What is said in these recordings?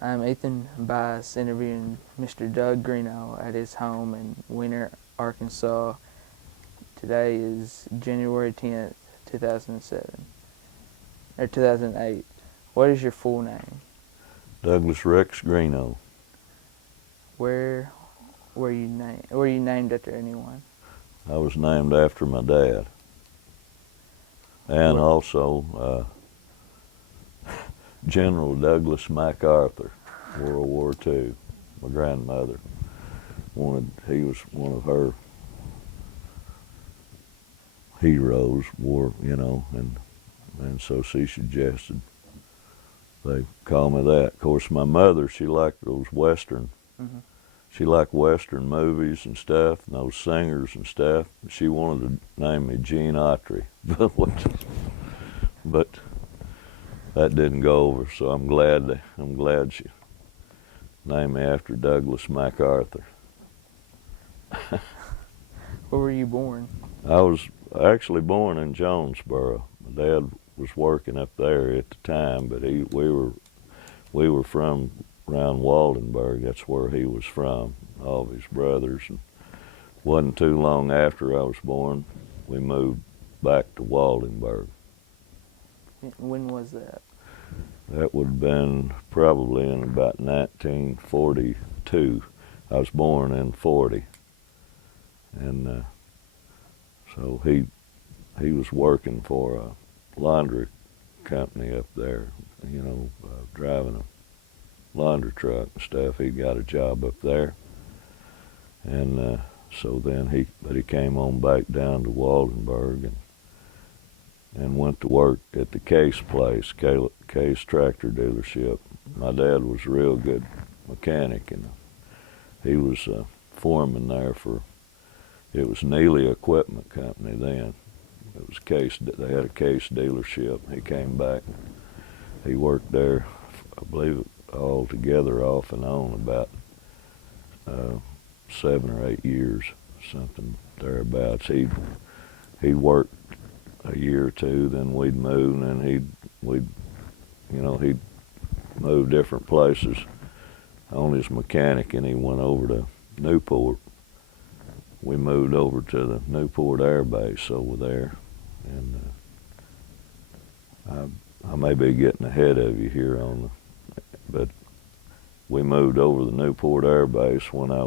I'm Ethan Bias interviewing Mr. Doug Greeno at his home in Winter, Arkansas. Today is January 10th, 2007, or 2008. What is your full name? Douglas Rex Greeno. Where were you named after anyone? I was named after my dad. And What? also General Douglas MacArthur, World War II. My grandmother he was one of her heroes, and so she suggested they call me that. Of course, my mother, she liked those Western. Mm-hmm. She liked Western movies and stuff, and those singers and stuff. She wanted to name me Gene Autry, but that didn't go over. So I'm glad she named me after Douglas MacArthur. Where were you born? I was actually born in Jonesboro. My dad was working up there at the time, but we were from around Waldenburg. That's where he was from. All of his brothers. And wasn't too long after I was born, we moved back to Waldenburg. When was that? That would have been probably in about 1942. I was born in 40, and so he was working for a laundry company up there, driving a laundry truck and stuff. He got a job up there, and so then he came on back down to Waldenburg and went to work at the Case place, Case tractor dealership. My dad was a real good mechanic, and he was foreman there it was Neely Equipment Company then. It was Case. They had a Case dealership. He came back. He worked there, I believe, all together off and on about 7 or 8 years, something thereabouts. He worked a year or two, then we'd move, and then he'd move different places on his mechanic, and he went over to Newport. We moved over to the Newport Air Base over there, and I may be getting ahead of you here but we moved over to the Newport Air Base when I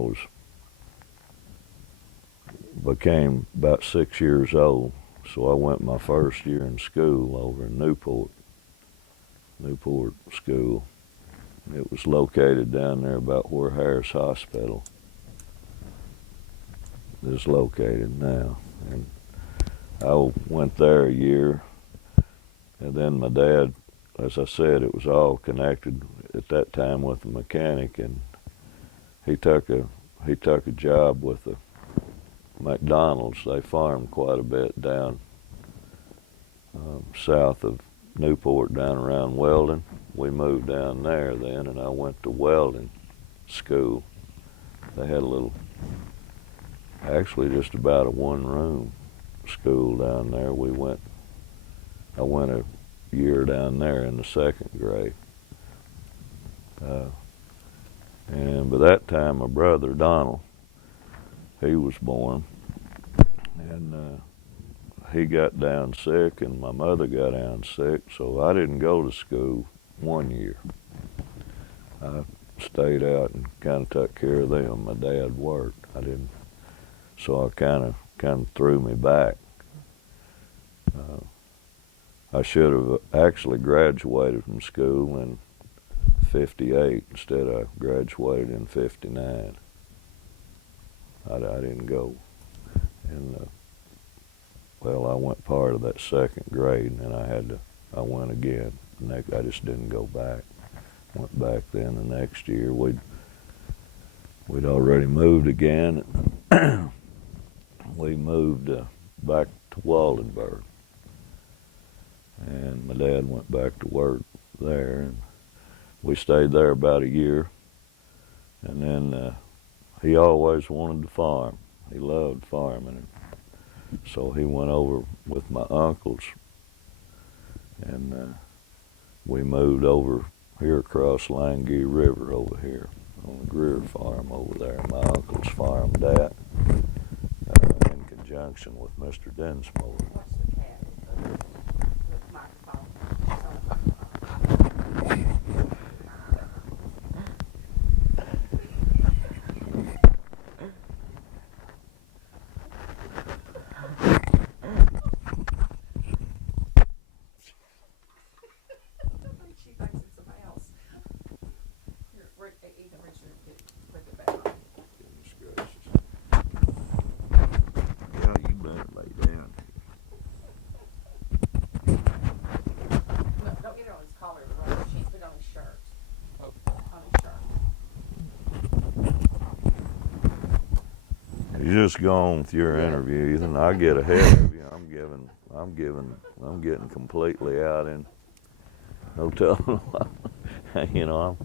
became about 6 years old. So I went my first year in school over in Newport School. It was located down there about where Harris Hospital is located now. And I went there a year, and then my dad, as I said, it was all connected at that time with the mechanic, and he took a job with the McDonald's. They farmed quite a bit down south of Newport, down around Weldon. We moved down there then, and I went to Weldon School. They had actually just about a one-room school down there. I went a year down there in the second grade. And by that time, my brother Donald, he was born, and he got down sick, and my mother got down sick, so I didn't go to school 1 year. I stayed out and kind of took care of them. My dad worked. I didn't, so I kind of threw me back. I should have actually graduated from school in '58 instead. I graduated in '59. I didn't go, and well, I went part of that second grade, and then I went again. I just didn't go back. Went back then the next year. We'd already moved again. We moved back to Waldenburg, and my dad went back to work there, and we stayed there about a year, and then he always wanted to farm. He loved farming, so he went over with my uncles, and we moved over. here across Langee River over here on the Greer farm over there. My uncle's farmed that in conjunction with Mr. Dinsmore. Watch the cat with microphone. She thinks it's a mouse. Here, Ethan, Richard, put it back on. Goodness gracious. Yeah, you better lay down. No, don't get it on his collar. She needs to put it on his shirt. Oh. On his shirt. You just go on with your interview, Ethan. I get ahead of you. I'm getting completely out in no telling. You know,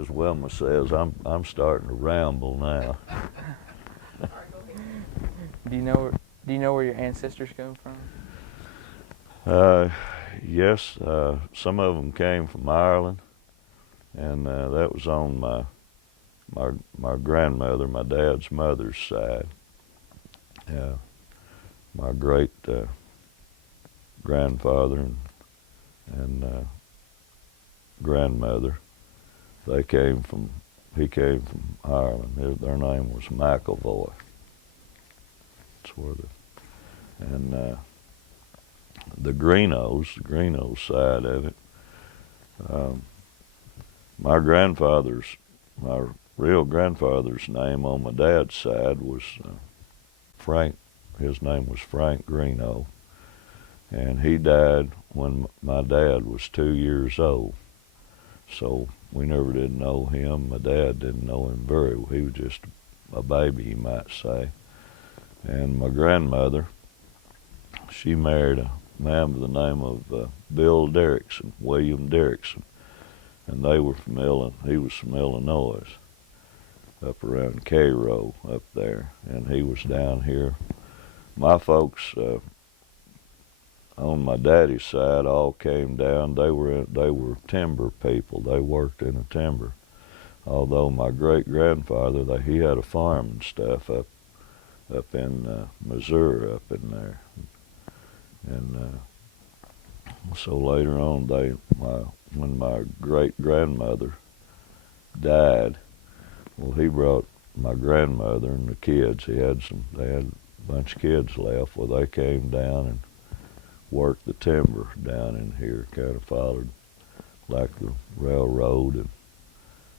as Wilma says, I'm starting to ramble now. All right, go ahead. Do you know where your ancestors come from? Yes, some of them came from Ireland, and that was on my grandmother, my dad's mother's side. My great grandfather and grandmother, he came from Ireland. Their name was McElvoy. That's where the Greeno's side of it. My real grandfather's name on my dad's side was Frank. His name was Frank Greeno, and he died when my dad was 2 years old. So we never did know him. My dad didn't know him very well. He was just a baby, you might say. And my grandmother, she married a man by the name of Bill Derrickson, William Derrickson, and he was from Illinois, up around Cairo up there, and he was down here. My folks on my daddy's side all came down. They were timber people. They worked in the timber. Although my great grandfather, he had a farm and stuff up in Missouri, up in there, and so later on, when my great grandmother died, well, he brought my grandmother and the kids. They had a bunch of kids left. Well, they came down and worked the timber down in here, kind of followed like the railroad, and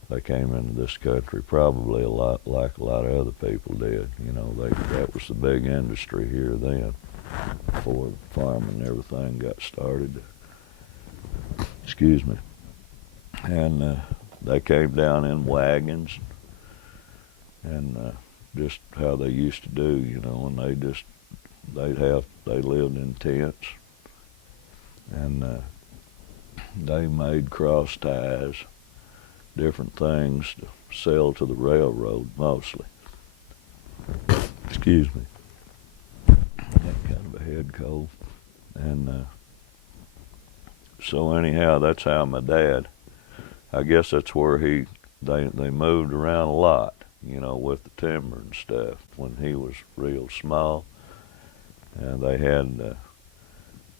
they came into this country probably a lot like a lot of other people did. You know, that was the big industry here then, before the farming and everything got started. Excuse me. And they came down in wagons, and just how they used to do, you know, and they lived in tents, and they made cross ties, different things to sell to the railroad mostly. Excuse me. Got kind of a head cold. And so anyhow, that's how my dad, I guess that's where they moved around a lot, you know, with the timber and stuff when he was real small. And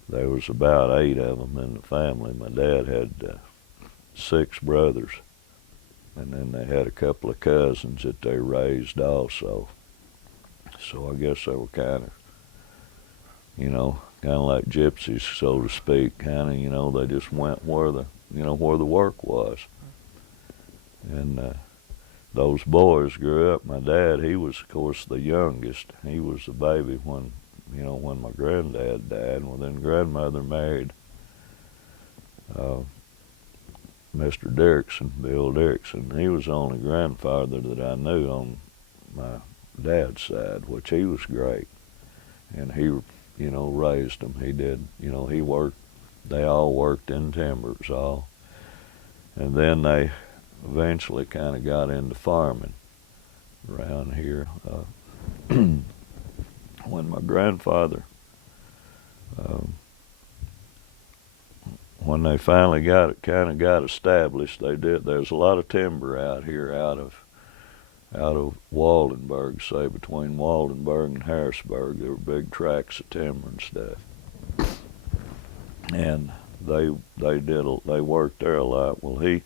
there was about 8 of them in the family. My dad had 6 brothers, and then they had a couple of cousins that they raised also. So I guess they were kind of, you know, kind of like gypsies, so to speak. Kind of, you know, they just went where the work was. And those boys grew up. My dad, he was, of course, the youngest. He was the baby when my granddad died. Well, then grandmother married Mr. Derrickson, Bill Derrickson. He was the only grandfather that I knew on my dad's side, which he was great. And he, you know, raised them. He did, you know, he worked, they all worked in timbers all. And then they eventually kind of got into farming around here. when they finally kind of got established, they did. There's a lot of timber out here, out of Waldenburg, say between Waldenburg and Harrisburg. There were big tracts of timber and stuff, and they worked there a lot. Well, he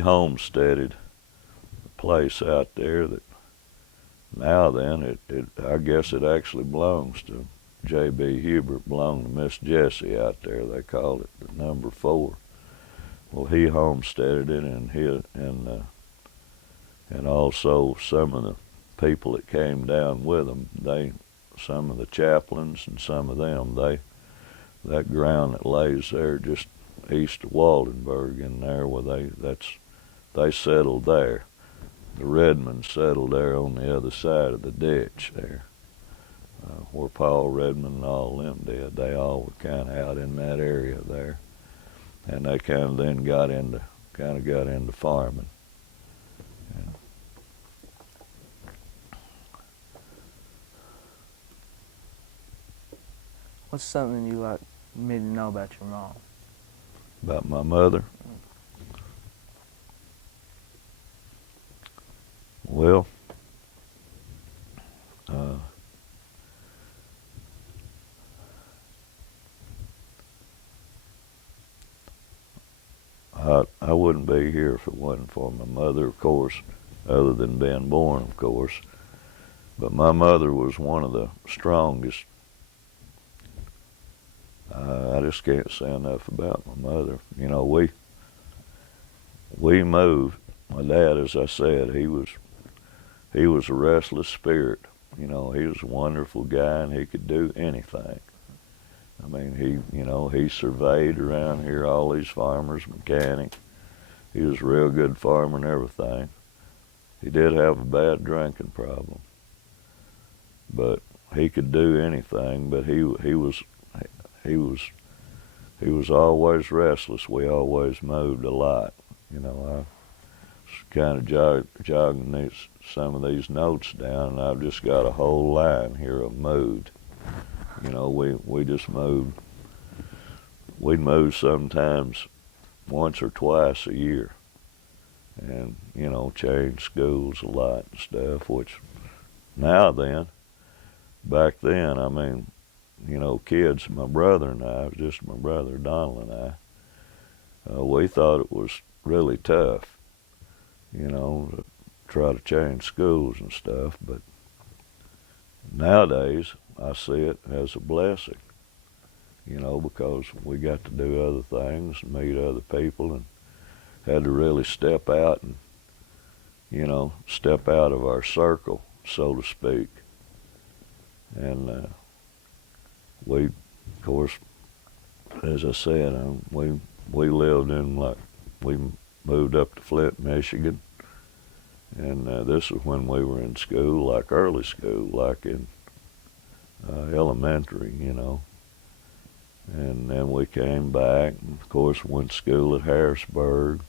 homesteaded a place out there that now then I guess it actually belongs to J.B. Hubert, belonged to Miss Jessie out there. They called it the number 4. Well, he homesteaded it, and also some of the people that came down with him, some of the chaplains and some of them, that ground that lays there just east of Waldenburg in there, where they settled there. The Redmonds settled there on the other side of the ditch there, where Paul Redmond and all them did. They all were kind of out in that area there, and they kind of then got into farming. And What's something you like me to know about your mom? about my mother, well, I wouldn't be here if it wasn't for my mother, of course, other than being born, of course. But my mother was one of the strongest. I just can't say enough about my mother. You know, we moved. My dad, as I said, he was a restless spirit. You know, he was a wonderful guy, and he could do anything. I mean, he surveyed around here, all these farmers, mechanic. He was a real good farmer and everything. He did have a bad drinking problem, but he could do anything. But he was always restless. We always moved a lot. You know, I was kind of jogging some of these notes down, and I've just got a whole line here of moved. You know, we just moved. We'd move sometimes once or twice a year, and you know, change schools a lot and stuff. Which back then, I mean, you know, kids, my brother and I, it was just my brother Donald and I, we thought it was really tough, you know, to try to change schools and stuff. But nowadays, I see it as a blessing, you know, because we got to do other things and meet other people, and had to really step out and, you know, step out of our circle, so to speak. And we, of course, as I said, we lived in, we moved up to Flint, Michigan, and this is when we were in school, like early school, like in elementary, you know. And then we came back, and of course went to school at Harrisburg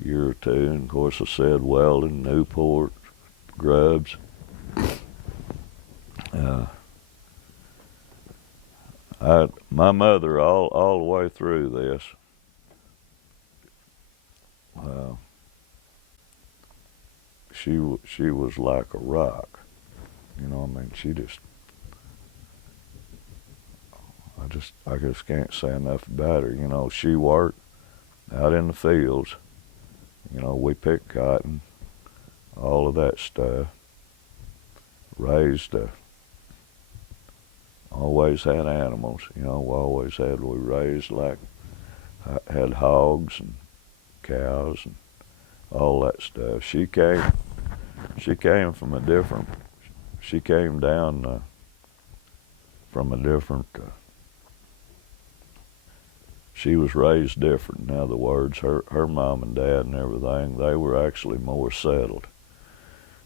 a year or two, and of course I said Weldon, Newport, Grubbs. My mother, all the way through this, she was like a rock. You know, I mean, I just can't say enough about her. You know, she worked out in the fields. You know, we picked cotton, all of that stuff. Raised, always had animals. You know, we raised had hogs and cows and all that stuff. She came from a different. She came down from a different. She was raised different. In other words, her mom and dad and everything, they were actually more settled.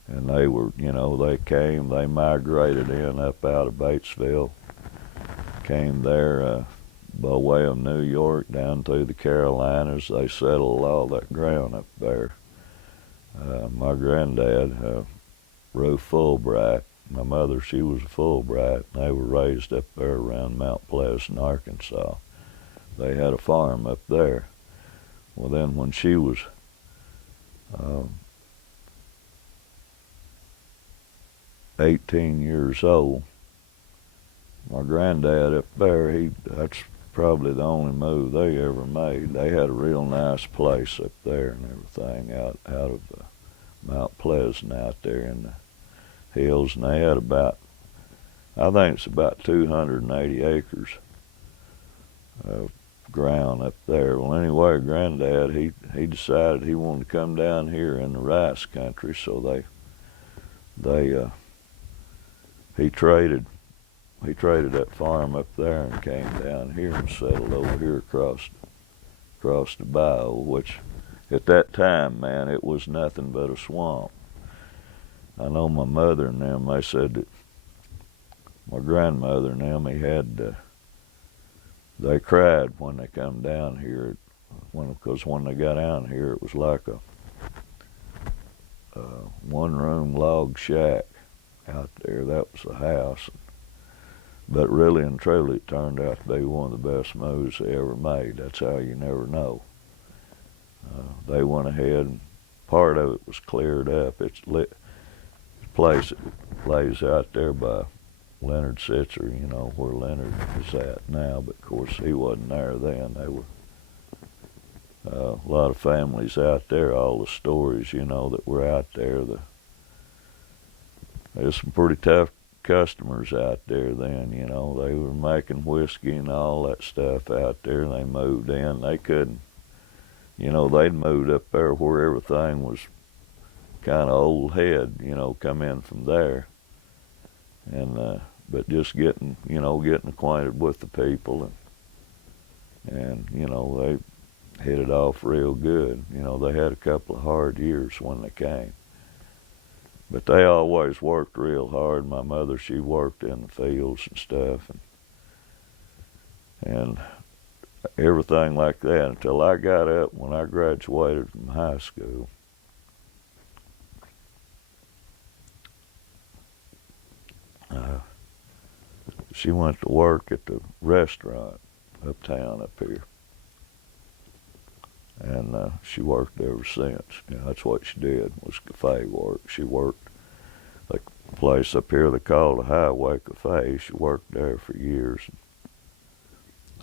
And they were, you know, they migrated in up out of Batesville, came there by way of New York down through the Carolinas. They settled all that ground up there. My granddad, Ruth Fulbright, my mother, she was a Fulbright. They were raised up there around Mount Pleasant, Arkansas. they had a farm up there. Well, then when she was 18 years old, my granddad up there, that's probably the only move they ever made. They had a real nice place up there and everything out of Mount Pleasant out there in the hills, and they had about, I think it's about 280 acres of ground up there. Well, anyway, Granddad, he decided he wanted to come down here in the rice country, so he traded that farm up there and came down here and settled over here across the bayou, which at that time, man, it was nothing but a swamp. I know my mother and them, they said that my grandmother and them, they cried when they come down here, because when they got down here, it was like a one-room log shack out there. That was the house. But really and truly, it turned out to be one of the best moves they ever made. That's how you never know. They went ahead, and part of it was cleared up. It's lit. The place that lays out there by Leonard Sitzer, you know, where Leonard is at now, but of course he wasn't there then. They were a lot of families out there, all the stories, you know, that were out there. There's some pretty tough customers out there then, you know. They were making whiskey and all that stuff out there, and they moved in. They couldn't, you know, they'd moved up there where everything was kind of old head, you know, come in from there. And but just getting acquainted with the people, and you know, they hit it off real good. You know, they had a couple of hard years when they came, but they always worked real hard. My mother, she worked in the fields and stuff, and everything like that until I got up when I graduated from high school. She went to work at the restaurant uptown up here, and she worked ever since. You know, that's what she did, was cafe work. She worked a place up here they called the Highway Cafe. She worked there for years.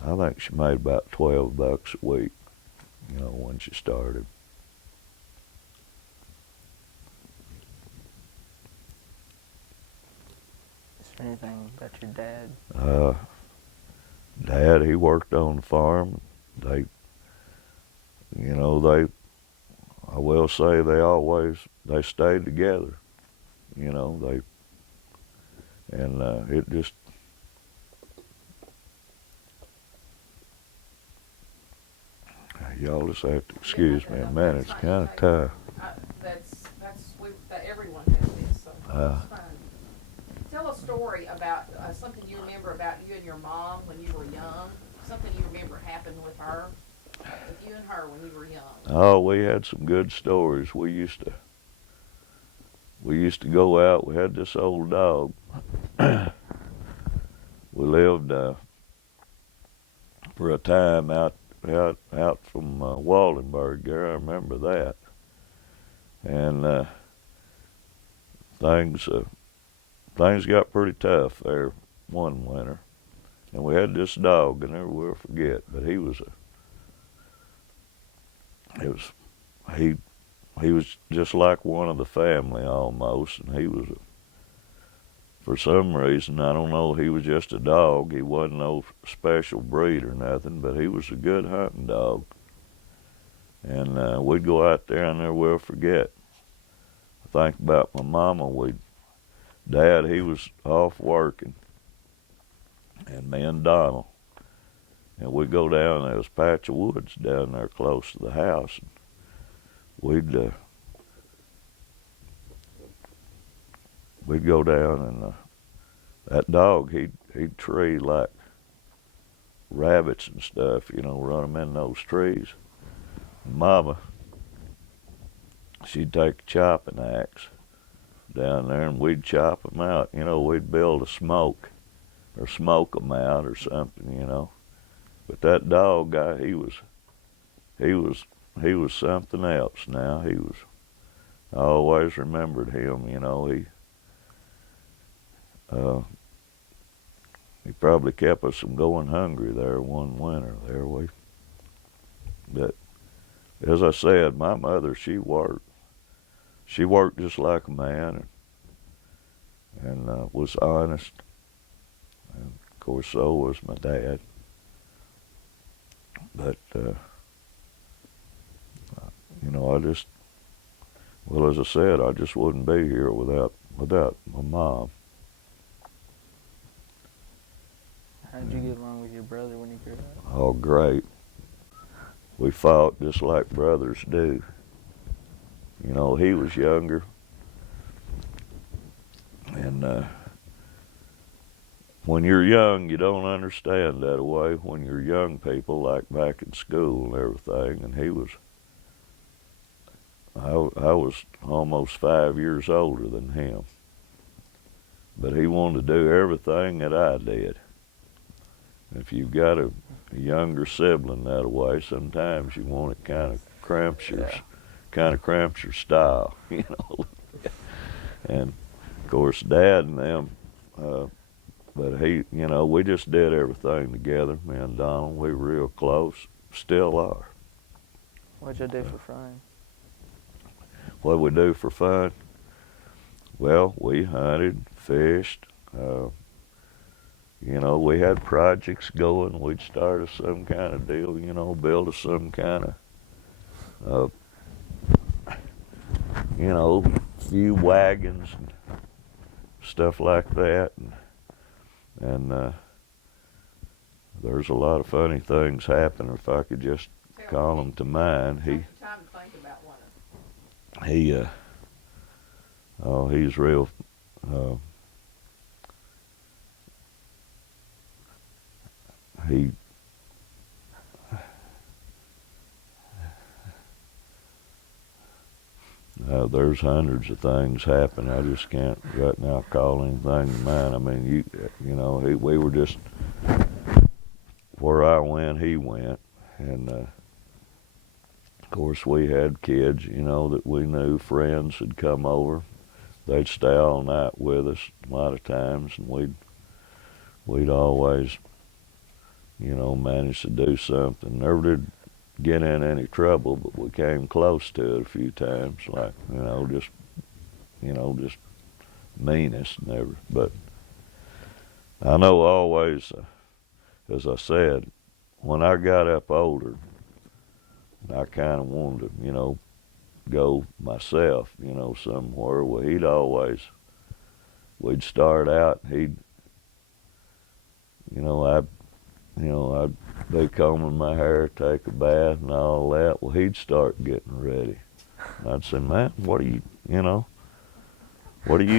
I think she made about $12 a week, you know, when she started. Is there anything about your dad? Dad, he worked on the farm. I will say they stayed together. You know, it just, y'all just have to excuse me a minute. It's kind of tough. Everyone has this, so it's fine. Tell a story about something you remember about you and your mom when you were young. Something you remember happened with her, with you and her when you were young. Oh, we had some good stories. We used to go out. We had this old dog. We lived for a time out from Waldenburg there. I remember that. And things got pretty tough there one winter. And we had this dog, I never will forget, but he was just like one of the family almost, and he was for some reason, I don't know, he was just a dog. He wasn't no special breed or nothing, but he was a good hunting dog. And we'd go out there, and I never will forget. I think about my mama, Dad, he was off working, and me and Donald, and we'd go down, there was a patch of woods down there close to the house, and we'd go down, and that dog, he'd tree like rabbits and stuff, you know, run them in those trees. Mama, she'd take a chopping axe down there, and we'd chop them out. You know, we'd build a smoke or smoke them out or something, you know. But that dog guy, he was something else. Now I always remembered him. You know, he probably kept us from going hungry there one winter. But as I said, my mother, she worked. She worked just like a man, and was honest. And of course, so was my dad. But you know, well, as I said, I just wouldn't be here without my mom. How did you get along with your brother when you grew up? Oh, great. We fought just like brothers do. You know, he was younger, and when you're young, you don't understand that way. When you're young people, like back in school and everything, and I was almost 5 years older than him, but he wanted to do everything that I did. If you've got a younger sibling that way, sometimes you want it kind of cramps your style, you know. And of course, Dad and them, but he, you know, we just did everything together. Me and Donald, we were real close, still are. What'd y'all do for fun? What we do for fun? Well, we hunted, fished. You know, we had projects going. We'd start us some kind of deal, you know, build us some kind of, you know, few wagons and stuff like that. And there's a lot of funny things happen. If I could just call them to mind. Take your time to think about one of them. He's real. There's hundreds of things happen. I just can't right now call anything to mind. I mean, you know, we were just where I went, he went, and of course we had kids, you know, that we knew, friends had come over. They'd stay all night with us a lot of times, and we'd always, you know, manage to do something. Never did get in any trouble, but we came close to it a few times, like, you know, just meanness, never. But I know always, as I said, when I got up older, I kind of wanted to, you know, go myself, you know, somewhere. Well, we'd start out, he'd, you know, I'd be combing my hair, take a bath and all that. Well, he'd start getting ready. And I'd say, man, what are you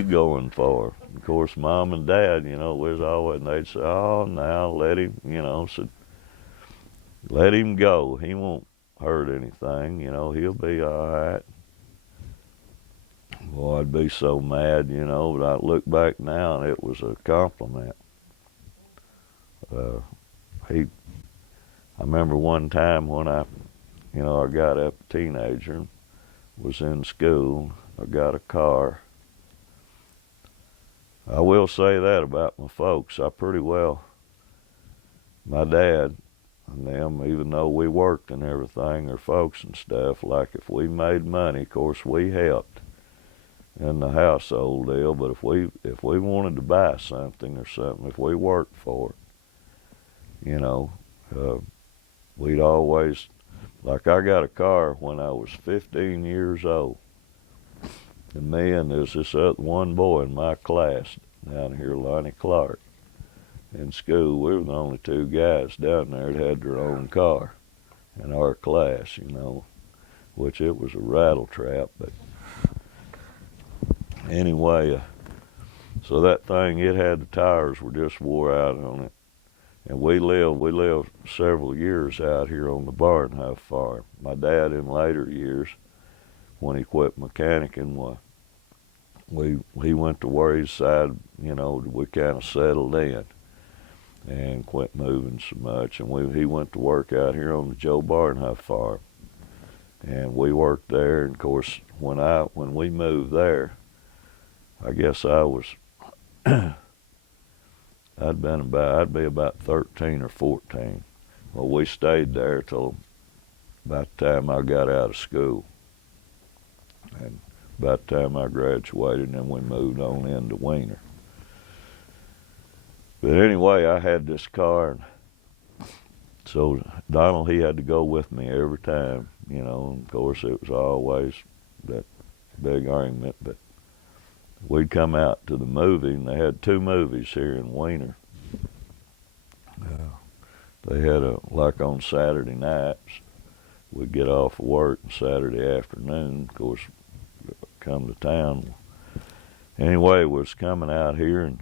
going for? Of course, Mom and Dad, you know, was always, and they'd say, oh, now let him, you know, let him go. He won't hurt anything, you know, he'll be all right. Boy, I'd be so mad, you know, but I look back now and it was a compliment. I remember one time when I got up a teenager, was in school, I got a car. I will say that about my folks. My dad and them, even though we worked and everything, their folks and stuff, like if we made money, of course we helped in the household deal, but if we wanted to buy something or something, if we worked for it, you know, we'd always, like I got a car when I was 15 years old. And me and there's this other one boy in my class down here, Lonnie Clark. In school, we were the only two guys down there that had their own car in our class, you know, which it was a rattle trap. But anyway, so that thing, it had the tires were just wore out on it. And we lived several years out here on the Barnhuff farm. My dad, in later years, when he quit mechanicking, he went to where he decided, you know, we kind of settled in. and quit moving so much. And he went to work out here on the Joe Barnhuff farm, and we worked there. And of course, when we moved there, I guess I was I'd be about 13 or 14. Well, we stayed there till about the time I got out of school, and about the time I graduated, and then we moved on into Weiner. But anyway, I had this car, and so Donald, he had to go with me every time, you know, and of course it was always that big argument, but we'd come out to the movie, and they had 2 movies here in Weiner. They had like on Saturday nights, we'd get off of work on Saturday afternoon, of course, come to town. Anyway, we was coming out here, and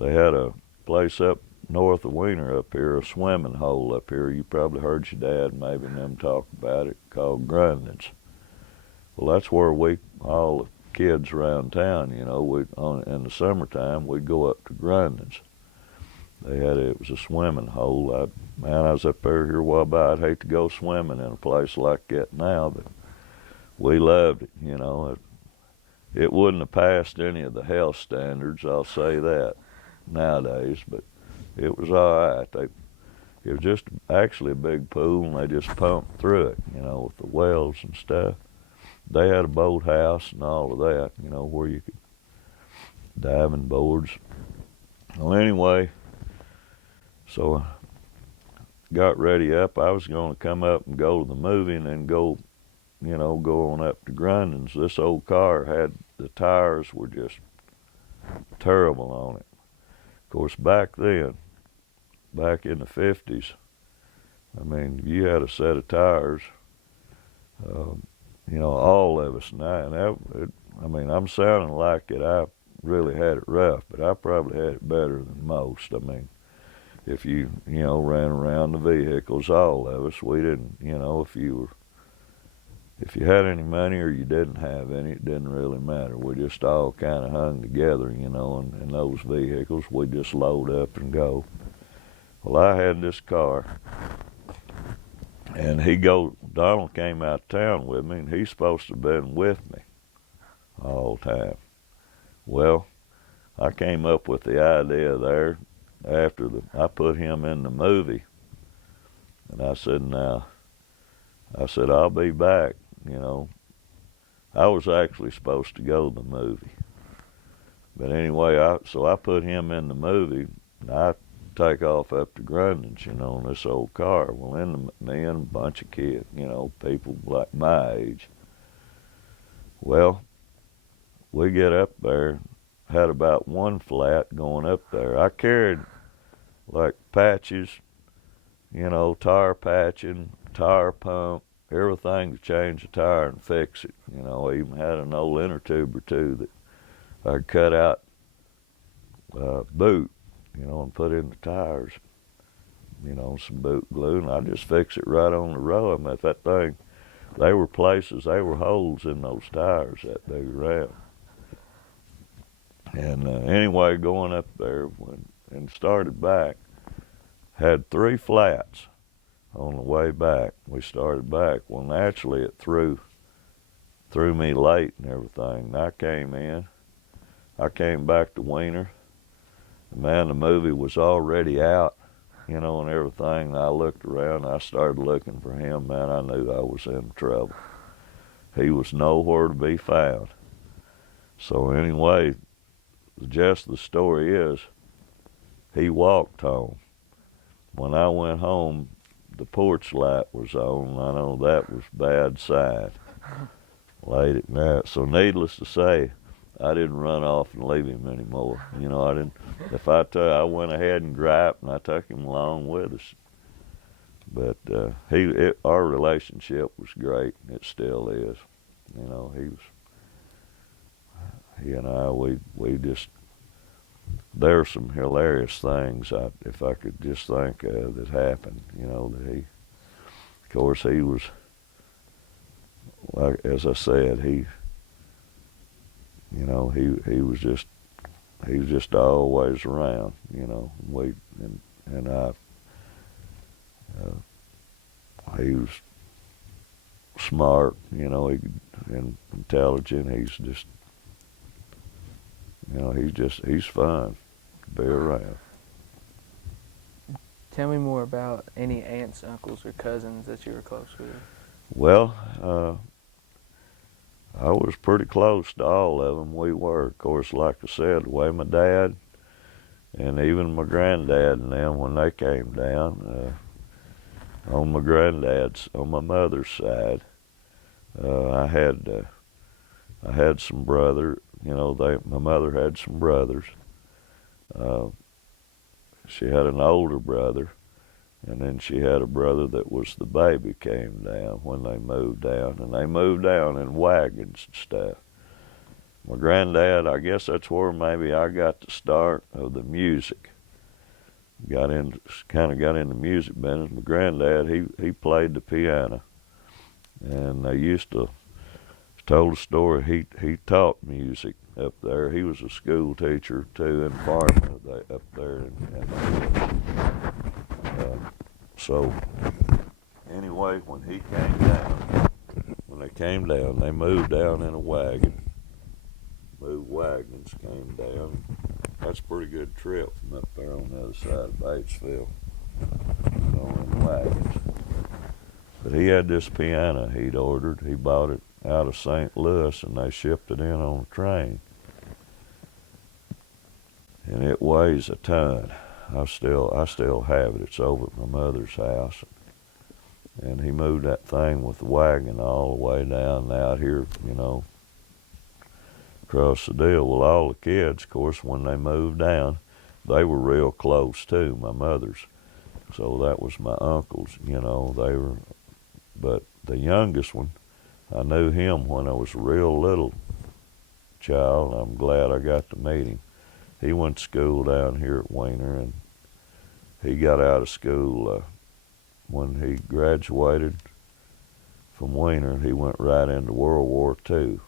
they had a place up north of Weiner up here, a swimming hole up here. You probably heard your dad maybe and them talk about it, called Grundens. Well, that's where all the kids around town, you know, in the summertime, we'd go up to Grundens. It was a swimming hole. I was up there here a while back. I'd hate to go swimming in a place like that now, but we loved it, you know. It wouldn't have passed any of the health standards, I'll say that, nowadays, but it was all right. It was just actually a big pool, and they just pumped through it, you know, with the wells and stuff. They had a boathouse and all of that, you know, where you could diving boards. Well, anyway, so I got ready up. I was going to come up and go to the movie and then go on up to Grundens. This old car the tires were just terrible on it. Of course, back then, back in the 50s, I mean, you had a set of tires, you know, all of us now. I mean, I'm sounding like I really had it rough, but I probably had it better than most. I mean, if you ran around the vehicles, all of us, we didn't, you know, if you had any money or you didn't have any, it didn't really matter. We just all kind of hung together, you know, in those vehicles. We'd just load up and go. Well, I had this car, and Donald came out of town with me, and he's supposed to have been with me all the time. Well, I came up with the idea there after I put him in the movie, and I said, I'll be back, you know. I was actually supposed to go to the movie. But anyway, so I put him in the movie, and I take off up to Grundens, you know, in this old car. Well, me and a bunch of kids, you know, people like my age. Well, we get up there, had about 1 flat going up there. I carried like patches, you know, tire patching, tire pump, everything to change the tire and fix it. You know, I even had an old inner tube or two that I cut out boot, you know, and put in the tires, you know, some boot glue, and I just fix it right on the row. I mean, if that thing, there were holes in those tires that big around. And anyway, going up there and started back, had 3 flats on the way back. We started back. Well, naturally, it threw me late and everything. And I came back to Weiner. Man, the movie was already out, you know, and everything. And I looked around, I started looking for him. Man, I knew I was in trouble. He was nowhere to be found. So anyway, the gist of the story is, he walked home. When I went home, the porch light was on. I know that was bad sign late at night. So needless to say, I didn't run off and leave him anymore. You know, I didn't. If I went ahead and griped, and I took him along with us. But our relationship was great. It still is. You know, he and I, we just. There are some hilarious things, if I could just think of, that happened. You know, that of course, he was, like as I said, he was just always around. You know, and he was smart, and intelligent. He's fun to be around. Tell me more about any aunts, uncles, or cousins that you were close with. Well, I was pretty close to all of them. We were, of course, like I said, the way my dad and even my granddad and them, when they came down, on my mother's side, I had some brother. My mother had some brothers. She had an older brother, and then she had a brother that was the baby came down when they moved down, and they moved down in wagons and stuff. My granddad, I guess that's where maybe I got the start of the music. Kind of got into music business. My granddad, he played the piano, and they used to told a story. He taught music up there. He was a school teacher too in farming up there, so anyway, when they came down, they moved down in a wagon. Moved wagons, came down. That's a pretty good trip from up there on the other side of Batesville, in wagons. But he had this piano he'd ordered. He bought it out of St. Louis, and they shipped it in on a train. And it weighs a ton. I still have it. It's over at my mother's house. And he moved that thing with the wagon all the way down out here, across the deal. Well, all the kids, of course, when they moved down, they were real close too, my mother's. So that was my uncles, they were. But the youngest one, I knew him when I was a real little child. I'm glad I got to meet him. He went to school down here at Weiner, and he got out of school when he graduated from Weiner. He went right into World War II.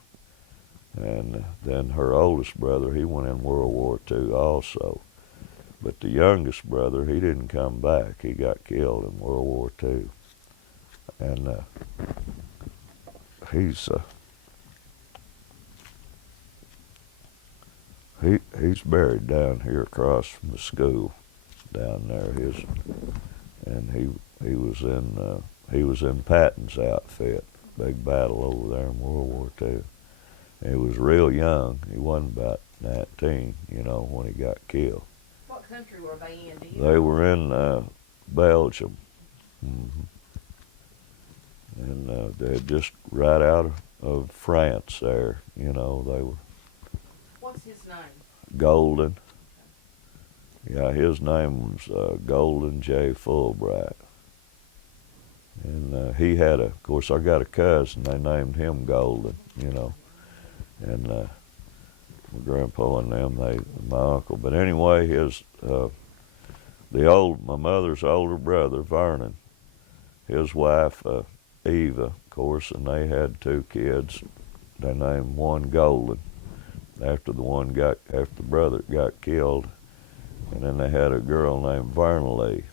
And then her oldest brother, he went in World War II also. But the youngest brother, he didn't come back. He got killed in World War II. And he's buried down here across from the school down there. He was in Patton's outfit. Big battle over there in World War II. He was real young. He wasn't about 19, when he got killed. What country were they in? Do you They know? were in Belgium. Mm-hmm. And they're just right out of France there. They were What's his name? Golden. Yeah, his name was Golden J. Fulbright. And he had of course, I got a cousin, they named him Golden, And my grandpa and them, my uncle. But anyway, my mother's older brother, Vernon, his wife, Eva, of course, and they had 2 kids. They named one Golden after the brother got killed. And then they had a girl named Vernalee.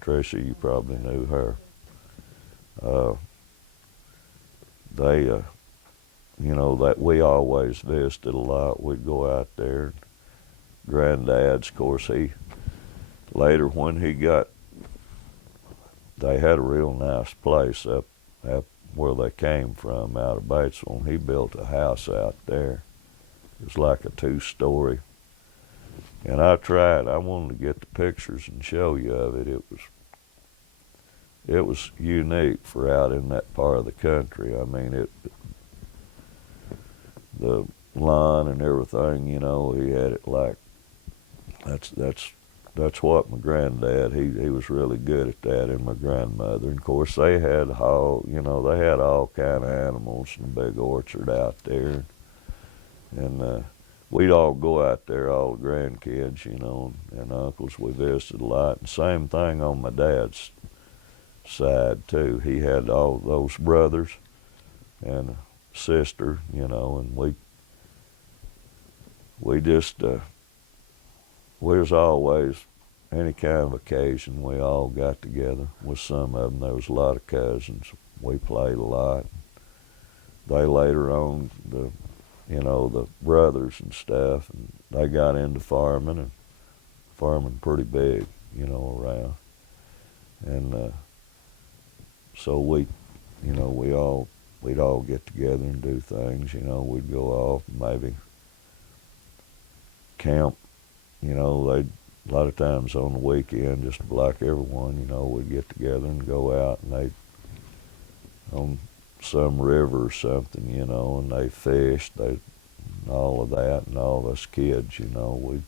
Tricia, you probably knew her. That we always visited a lot. We'd go out there. Granddad's, of course, later when they had a real nice place up where they came from, out of Batesville, and he built a house out there. It was like a 2-story. And I wanted to get the pictures and show you of it. It was unique for out in that part of the country. I mean, the lawn and everything, he had it like, that's what my granddad, he was really good at that, and my grandmother. And of course they had they had all kind of animals in a big orchard out there. And we'd all go out there, all the grandkids, and uncles. We visited a lot. And same thing on my dad's side too. He had all those brothers and a sister, and we was always any kind of occasion, we all got together. With some of them, there was a lot of cousins. We played a lot. They later on, the brothers and stuff, and they got into farming, and farming pretty big, around. And so we'd all get together and do things. We'd go off and maybe camp. They'd a lot of times on the weekend, just like everyone, we'd get together and go out, and they'd on some river or something, and they fished, and all of that, and all of us kids, we'd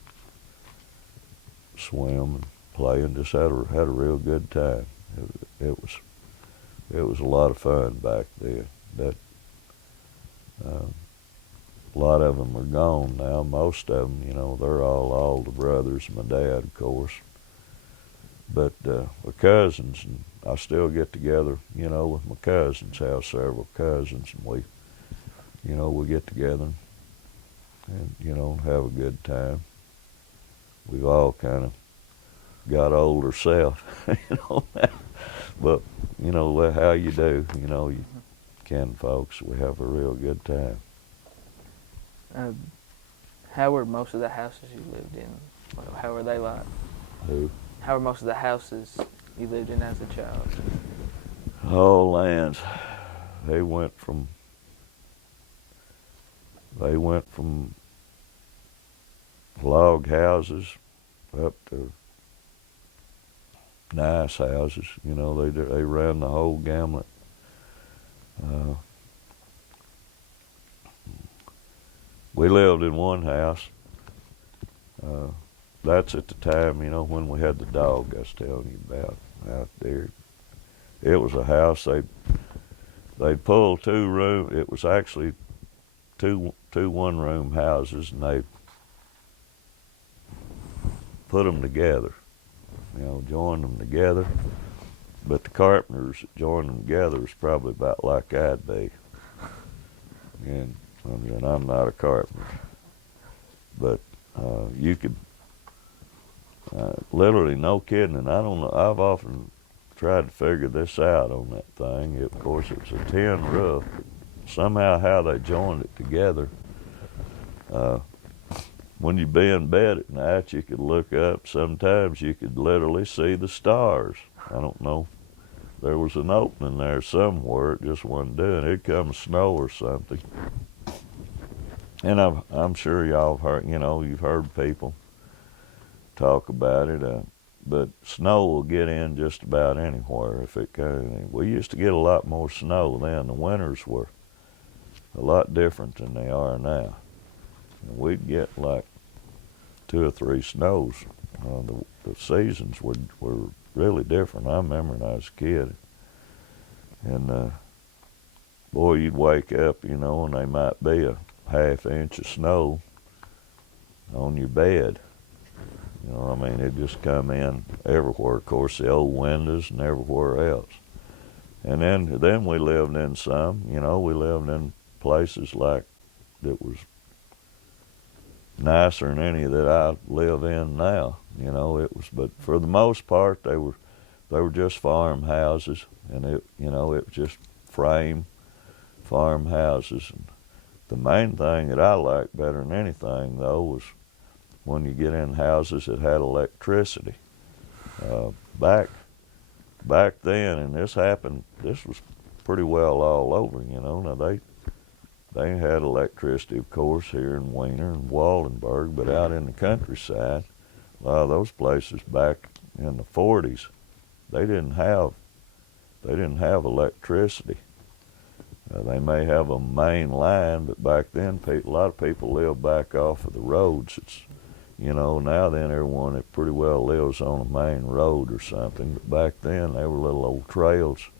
swim and play and just had a real good time. It was a lot of fun back then. A lot of them are gone now. Most of them, they're all the brothers. My dad, of course. But the cousins, and I still get together, with my cousins. I have several cousins, and we get together and, have a good time. We've all kind of got old ourselves, but, how you do, you kin folks, we have a real good time. How were most of the houses you lived in? How were they like? Who? How were most of the houses you lived in as a child? Oh, lands. They went from log houses up to nice houses. They ran the whole gamut. We lived in one house. That's at the time, when we had the dog I was telling you about out there. It was a house they'd pull 2 room. It was actually two 1-room houses, and they put them together. Joined them together. But the carpenters that joined them together was probably about like I'd be. And I'm not a carpenter. But you could, literally, no kidding, and I don't know, I've often tried to figure this out on that thing. Of course, it was a tin roof. Somehow how they joined it together. When you'd be in bed at night, you could look up. Sometimes you could literally see the stars. I don't know. There was an opening there somewhere. It just wasn't doing it. It'd come snow or something. And I'm sure y'all have heard, you've heard people talk about it. But snow will get in just about anywhere if it can. We used to get a lot more snow then. The winters were a lot different than they are now. And we'd get like 2 or 3 snows. The seasons were really different. I remember when I was a kid. And boy, you'd wake up, and there might be a ½ inch of snow on your bed. It'd just come in everywhere. Of course, the old windows and everywhere else. And then we lived in some, we lived in places like that was nicer than any that I live in now. But for the most part, they were just farmhouses, and it was just frame farmhouses. And the main thing that I liked better than anything, though, was when you get in houses that had electricity. Back then, and this was pretty well all over, Now they had electricity, of course, here in Wiener and Waldenburg, but out in the countryside, a lot of those places back in the 40s, they didn't have electricity. They may have a main line, but back then, a lot of people lived back off of the roads. It's, now then everyone that pretty well lives on a main road or something, but back then they were little old trails.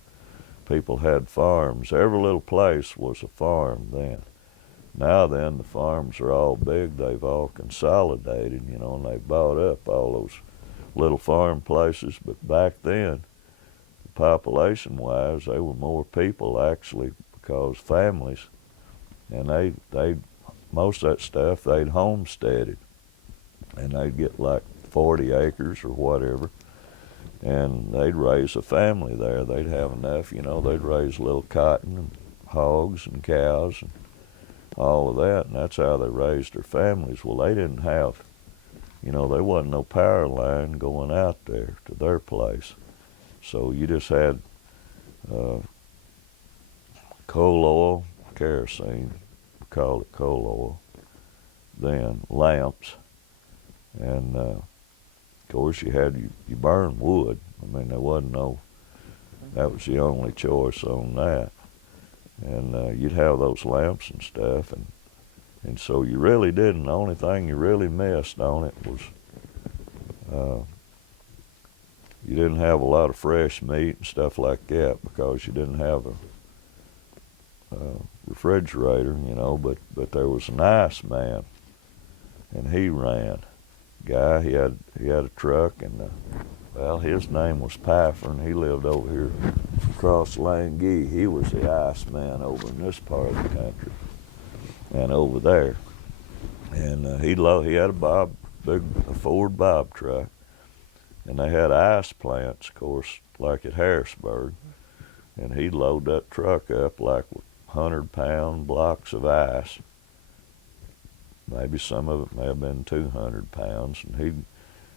People had farms. Every little place was a farm then. Now then, the farms are all big. They've all consolidated, and they bought up all those little farm places. But back then, population-wise, there were more people actually, because families, and they most of that stuff they'd homesteaded, and they'd get like 40 acres or whatever, and they'd raise a family there. They'd have enough, you know, they'd raise a little cotton and hogs and cows and all of that, and that's how they raised their families. Well, they didn't have, you know, there wasn't no power line going out there to their place. So you just had coal oil, kerosene, we called it coal oil, then lamps, and of course you burn wood. I mean, there wasn't no, that was the only choice on that. And you'd have those lamps and stuff, and so you really didn't. The only thing you really missed on it was you didn't have a lot of fresh meat and stuff like that because you didn't have a refrigerator, you know. But there was an ice man, and he ran. Guy, he had a truck, and well, his name was Pfeiffer, and he lived over here across Langee. He was the ice man over in this part of the country and over there. And he had a Ford Bob truck, and they had ice plants, of course, like at Harrisburg. And he'd load that truck up like with 100-pound blocks of ice. Maybe some of it may have been 200 pounds, and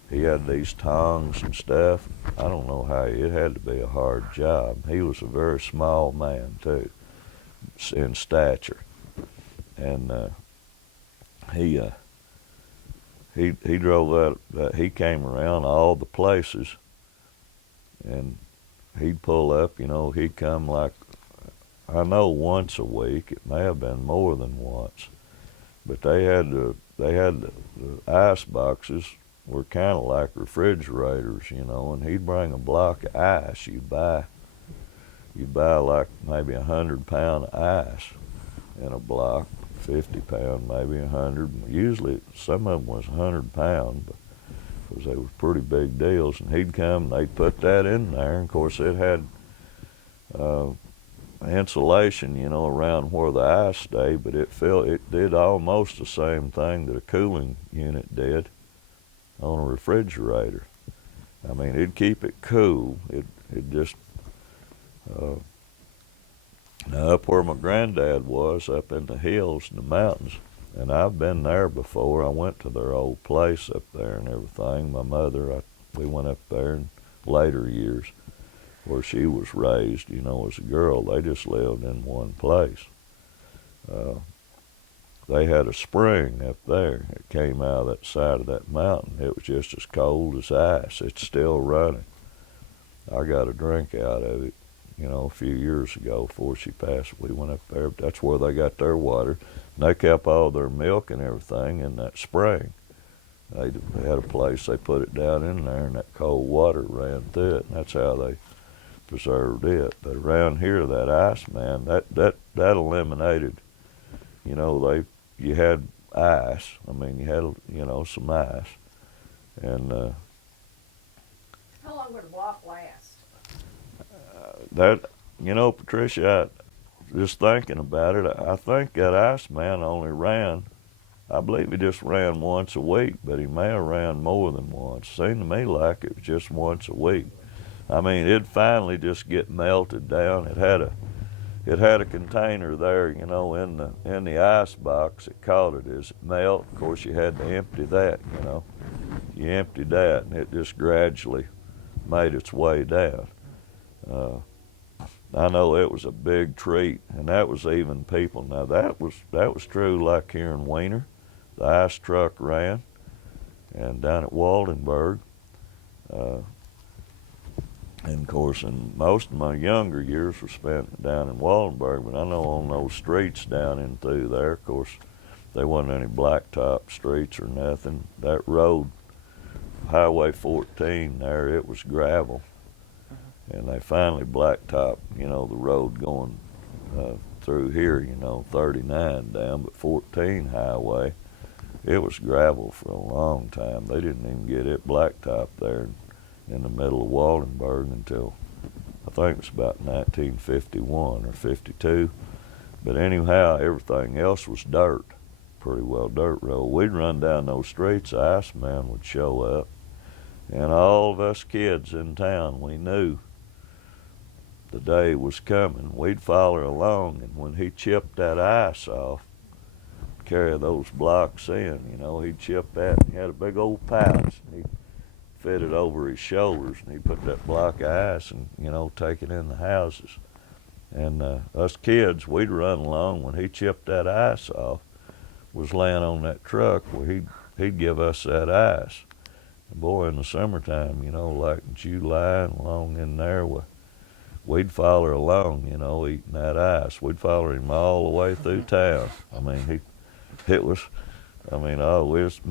he had these tongs and stuff. I don't know how, it had to be a hard job. He was a very small man too, in stature, and he drove that. He came around all the places, and he'd pull up. You know, he'd come like, I know, once a week. It may have been more than once, but they had the ice boxes were kind of like refrigerators, you know, and he'd bring a block of ice. You'd buy like maybe 100-pound ice in a block, 50-pound, maybe 100. Usually some of them was 100 pounds, because they were pretty big deals. And he'd come and they'd put that in there. And of course it had insulation, you know, around where the ice stayed, but it did almost the same thing that a cooling unit did on a refrigerator. I mean, it'd keep it cool. It just now up where my granddad was, up in the hills and the mountains, and I've been there before. I went to their old place up there and everything. My mother, we went up there in later years where she was raised, you know, as a girl. They just lived in one place. They had a spring up there. It came out of that side of that mountain. It was just as cold as ice. It's still running. I got a drink out of it, you know, a few years ago before she passed. We went up there. That's where they got their water. And they kept all their milk and everything in that spring. They had a place, they put it down in there, and that cold water ran through it, and that's how they preserved it. But around here, that ice, man, that eliminated, you know, you had ice. I mean, you had, you know, some ice. And how long would a block last? That, you know, Patricia, just thinking about it, I think that ice man only ran, I believe he just ran once a week, but he may have ran more than once. Seemed to me like it was just once a week. I mean, it'd finally just get melted down. It had a container there, you know, in the ice box. It caught it as it melt. Of course, you had to empty that, you know. You emptied that, and it just gradually made its way down. I know it was a big treat, and that was even people. Now that was true like here in Wiener. The ice truck ran, and down at Waldenburg. And of course, in most of my younger years were spent down in Waldenburg, but I know on those streets down in through there, of course, there wasn't any blacktop streets or nothing. That road, Highway 14 there, it was gravel. And they finally blacktop, you know, the road going through here, you know, 39 down, but 14 highway, it was gravel for a long time. They didn't even get it blacktop there in the middle of Waldenburg until I think it was about 1951 or 52. But anyhow, everything else was dirt, pretty well dirt road. We'd run down those streets, the ice man would show up, And all of us kids in town, we knew the day was coming. We'd follow along, and when he chipped that ice off, carry those blocks in, you know, he'd chip that, and he had a big old pouch, and he'd fit it over his shoulders, and he'd put that block of ice and, you know, take it in the houses. And us kids, we'd run along when he chipped that ice off, was laying on that truck, well, he'd give us that ice. And boy, in the summertime, you know, like in July and along in there, we'd follow along, you know, eating that ice. We'd follow him all the way through town. I mean, me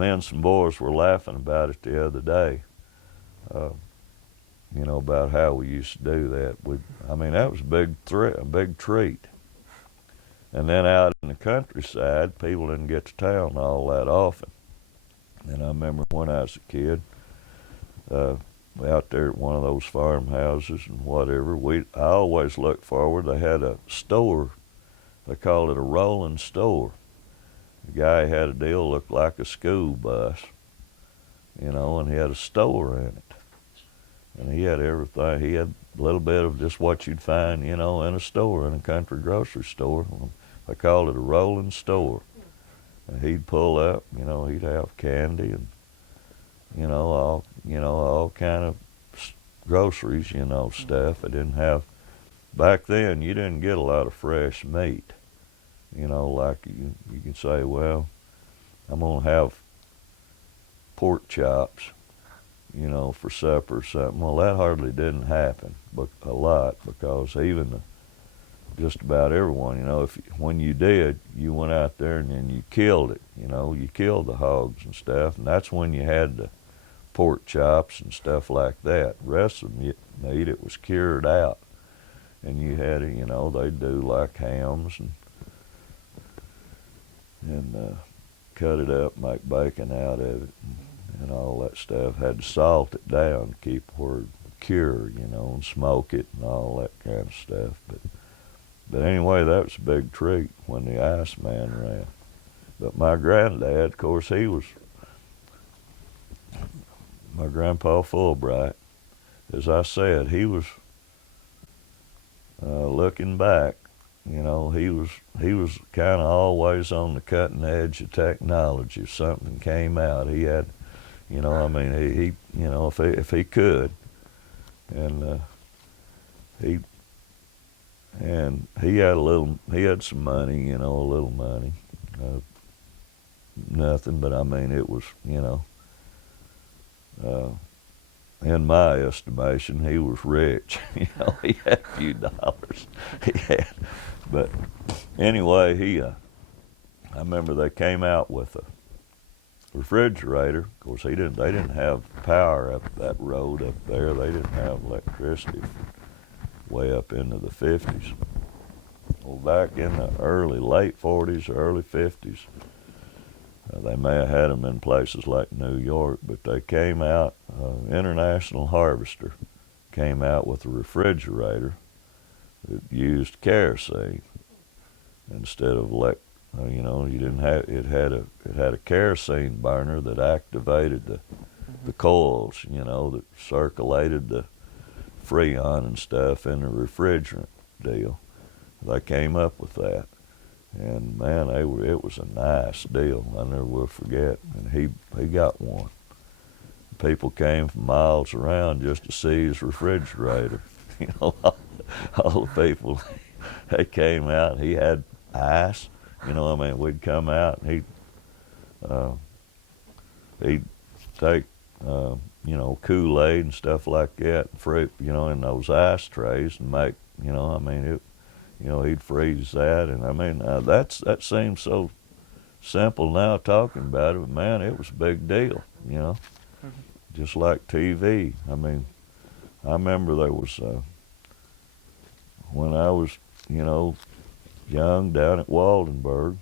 and some boys were laughing about it the other day, you know, about how we used to do that. That was a big treat. And then out in the countryside, people didn't get to town all that often. And I remember when I was a kid, out there at one of those farmhouses and whatever, I always looked forward. They had a store, they called it a rolling store. The guy had a deal looked like a school bus, you know, and he had a store in it. And he had everything. He had a little bit of just what you'd find, you know, in a store, in a country grocery store. They called it a rolling store. And he'd pull up, you know, he'd have candy and, you know, all kind of groceries, you know, stuff. They didn't have, back then you didn't get a lot of fresh meat. You know, like you can say, well, I'm gonna have pork chops, you know, for supper or something. Well, that hardly didn't happen, but a lot, because even just about everyone, you know, when you did, you went out there and then you killed it, you know, you killed the hogs and stuff, and that's when you had the pork chops and stuff like that. The rest of the meat, it was cured out, and you had it, you know, they'd do like hams and cut it up, make bacon out of it, and all that stuff. Had to salt it down to keep where it would cure, you know, and smoke it and all that kind of stuff. But anyway, that was a big treat when the Iceman ran. But my granddad, of course, my grandpa Fulbright, as I said, he was looking back. You know, he was kind of always on the cutting edge of technology. If something came out, he had, you know, I mean, he you know, if he could, and he had some money, you know, a little money, nothing, but I mean, it was, you know, in my estimation, he was rich. You know, he had a few dollars. But anyway, I remember they came out with a refrigerator. Of course, they didn't have power up that road up there. They didn't have electricity way up into the 50s. Well, back in the late 40s, early 50s, they may have had them in places like New York, but they came out, International Harvester came out with a refrigerator that used kerosene instead of you know, you didn't have, it had a kerosene burner that activated the coils, you know, that circulated the freon and stuff in the refrigerant deal. They came up with that. And man, it was a nice deal. I never will forget. And he got one. People came from miles around just to see his refrigerator. You know, all the people, they came out. He had ice. You know, I mean, we'd come out and he'd take, you know, Kool-Aid and stuff like that, fruit, you know, in those ice trays and make, you know, I mean, you know, he'd freeze that, and I mean, that seems so simple now talking about it, but man, it was a big deal, you know, just like TV. I mean, I remember there was, when I was, you know, young down at Waldenburg,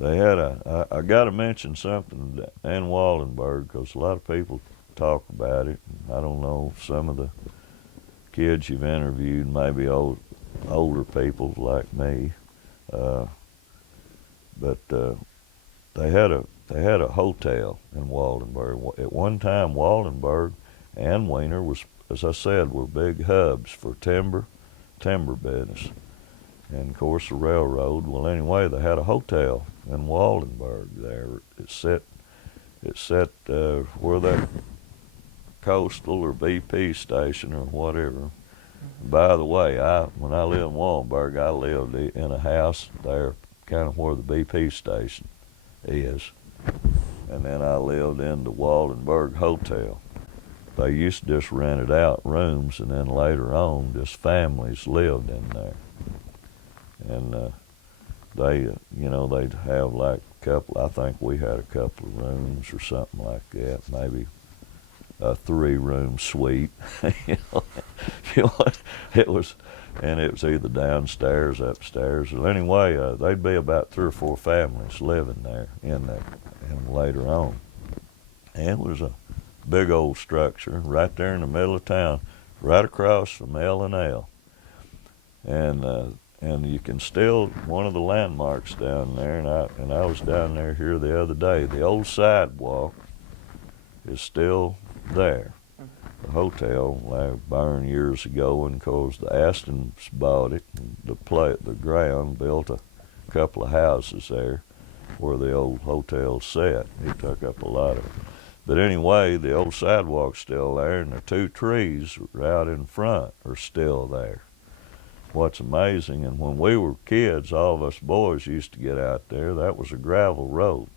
they had I got to mention something in Waldenburg because a lot of people talk about it. I don't know, some of the kids you've interviewed, maybe older people like me, but they had a hotel in Waldenburg. At one time, Waldenburg and Wiener was, as I said, were big hubs for timber business. And of course the railroad. Well, anyway, they had a hotel in Waldenburg there. It set where that Coastal or BP station or whatever. By the way, when I lived in Waldenburg, I lived in a house there, kind of where the BP station is, and then I lived in the Waldenburg Hotel. They used to just rent it out rooms, and then later on, just families lived in there. And they'd have like a couple. I think we had a couple of rooms or something like that, maybe a 3-room suite. It was either downstairs, upstairs. Well, anyway, they'd be about 3 or 4 families living there in there, and later on, and it was a big old structure right there in the middle of town, right across from L&L, and you can still, one of the landmarks down there, and I was down there here the other day. The old sidewalk is still there. The hotel burned years ago, and of course the Astons bought it. The ground built a couple of houses there where the old hotel sat. He took up a lot of it. But anyway, the old sidewalk's still there, and the 2 trees out in front are still there. What's amazing, and when we were kids, all of us boys used to get out there. That was a gravel road,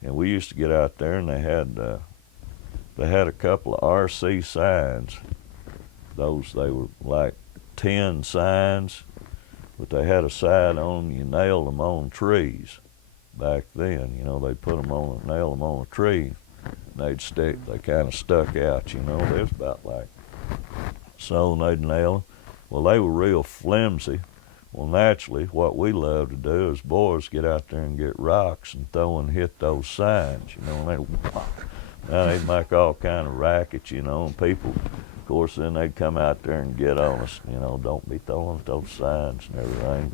and we used to get out there, and they had a couple of RC signs. They were like tin signs, but they had a side on. You nailed them on trees back then. They'd put them on, nail them on a tree, and they'd stick. They kind of stuck out. They was about like so, and they'd nail them. Well, they were real flimsy. Well, naturally, what we loved to do as boys, get out there and get rocks and throw and hit those signs, and they'd make all kind of rackets, and people, of course, then they'd come out there and get on us, don't be throwing at those signs and everything.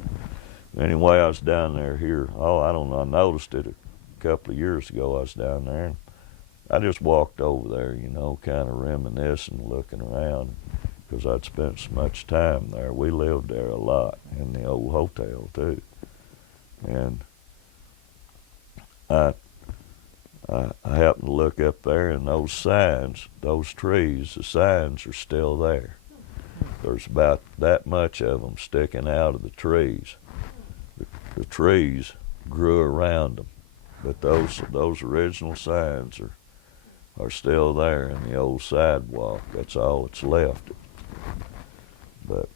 Anyway, I was down there here, I don't know, I noticed it a couple of years ago. I was down there, and I just walked over there, kind of reminiscing, looking around, because I'd spent so much time there. We lived there a lot in the old hotel too. And I happened to look up there, and those signs, those trees, the signs are still there. There's about that much of them sticking out of the trees. The trees grew around them, but those original signs are still there in the old sidewalk. That's all that's left. But